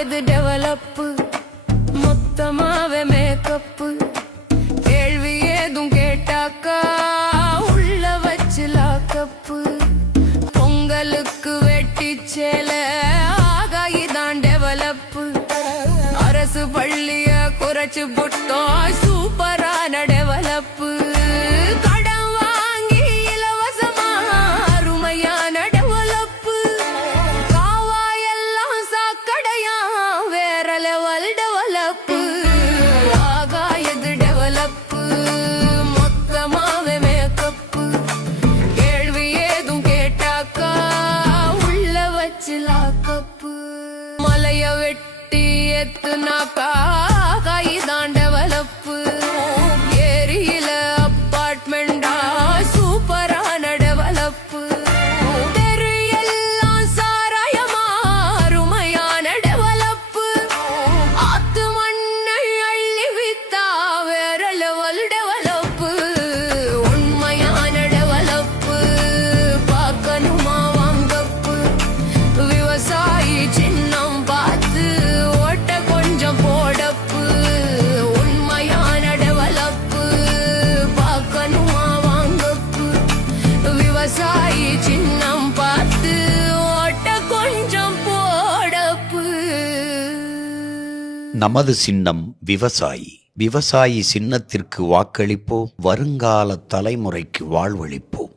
எது டெவலப்பு மொத்தமாவே மேக்கப்பு கேள்வி ஏதும் கேட்டாக்கா உள்ள வச்சு லாக்கப்பு பொங்கலுக்கு வெட்டி சேல ஆகாயிதான் டெவலப்பு அரசு பள்ளிய குறைச்சு புட்டோம் சூப்பரான டெவலப்பு கடன் வாங்கி இலவசமா அருமையான டெவலப்பு காவாயெல்லாம் சாக்கடையா வேற லெவல் டெவலப்பு ஆகாயது டெவலப்பு மொத்தமாவே மேக்கப்பு கேள்வி ஏதும் கேட்டாக்கா உள்ள வச்சு லாக்கப்பு மலைய வெட்டி எத்துனாக்கா கைதான் டெவலப்பு ஏரியில அப்பார்ட்மெண்டா சூப்பரான டெவலப்பு தெரு எல்லாம் சாராயமா அருமையான டெவலப்பு ஆத்து மண்ணை அள்ளி வித்தா வேற லெவல் டெவலப்பு உண்மையான டெவலப்பு பார்க்கணுமா வாங்கப்பு விவசாயி சின்னம் பார்த்து ஓட்ட கொஞ்சம் போடப்பு உண்மையான டெவலப்பு பார்க்கணுமா வாங்கப்பு விவசாயி சின்னம் பார்த்து ஓட்ட கொஞ்சம் போடப்பு. நமது சின்னம் விவசாயி. விவசாயி சின்னத்திற்கு வாக்களிப்போம், வருங்கால தலைமுறைக்கு வாழ்வளிப்போம்.